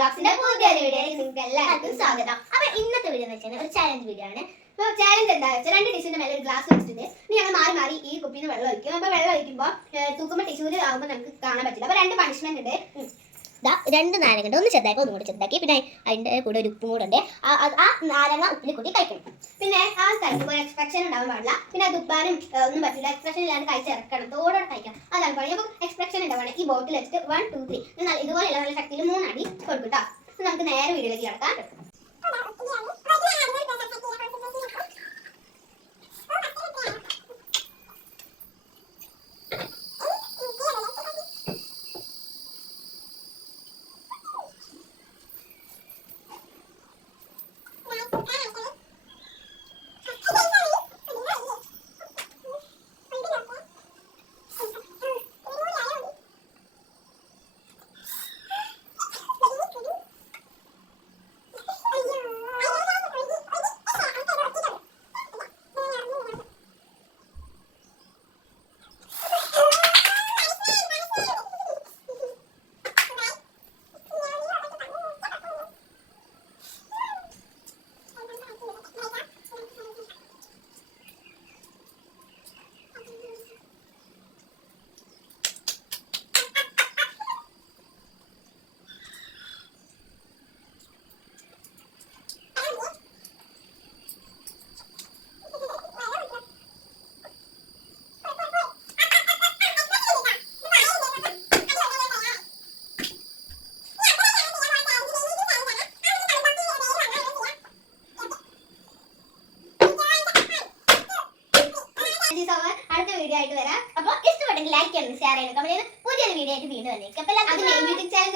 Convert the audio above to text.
വ്ളോഗ്സിന്റെ പുതിയൊരു വീഡിയോയിൽ നിങ്ങൾക്ക് എല്ലാവർക്കും സ്വാഗതം. അപ്പോൾ ഇന്നത്തെ വീഡിയോ എന്ന് വെച്ചാൽ ഒരു ചാലഞ്ച് വീഡിയോ ആണ്. അപ്പോൾ ചാലഞ്ച് എന്താ വെച്ചാൽ 2 ടിഷ്യൂന്റെ മേലെ ഒരു ഗ്ലാസ് വെച്ചിട്ട് ഇനി ഞങ്ങൾ മാറി മാറി ഈ കുപ്പിയിൽ നിന്ന് വെള്ളം ഒഴിക്കും. അപ്പോൾ വെള്ളം ഒഴിക്കുമ്പോൾ തൂക്കുമ്പോൾ ടിഷ്യൂല് ആകുമ്പോൾ നമുക്ക് കാണാൻ പറ്റില്ല. അപ്പോൾ 2 പണിഷ്മെന്റ് ഉണ്ട്. 2 നാരങ്ങ ഒന്ന് ചെറുതാക്കി ഒന്നും കൂടി ചെറുതാക്കി, പിന്നെ അതിൻ്റെ കൂടെ ഒരു ഉപ്പും കൂടെ ഉണ്ട്. ആ നാരങ്ങ ഉപ്പിൽ കൂട്ടി കഴിക്കണം. പിന്നെ ആ കഴിക്കുമ്പോൾ എക്സ്പ്രഷൻ ഉണ്ടാവാൻ പാടില്ല. പിന്നെ അത് ഉപ്പാനും ഒന്നും പറ്റില്ല. എക്സ്പ്രഷൻ ഇല്ലാണ്ട് കഴിച്ചിറക്കണം, തോടെ കഴിക്കണം. അതാണ് പണി. അപ്പോൾ എക്സ്പ്രഷൻ ഉണ്ടാവണം. ഈ ബോട്ടിൽ വെച്ചിട്ട് 1 2 3 എന്നാൽ ഇതുപോലെയുള്ള നല്ല ശക്തിയിൽ 3 അടി കൊടുക്കും കേട്ടോ. നമുക്ക് നേരെ വീഡിയോയിലേക്ക് കിടക്കാം. അടുത്ത വീഡിയോ ആയിട്ട് വരാം. അപ്പോൾ ഇഷ്ടപ്പെട്ടെങ്കിൽ ലൈക്ക് ചെയ്യണം, ഷെയർ ചെയ്യണം, കമന്റ് ചെയ്യണം. പുതിയൊരു വീഡിയോ ആയിട്ട് വീണ്ടും വന്നേക്കും. അപ്പോൾ യൂട്യൂബ് ചാനൽ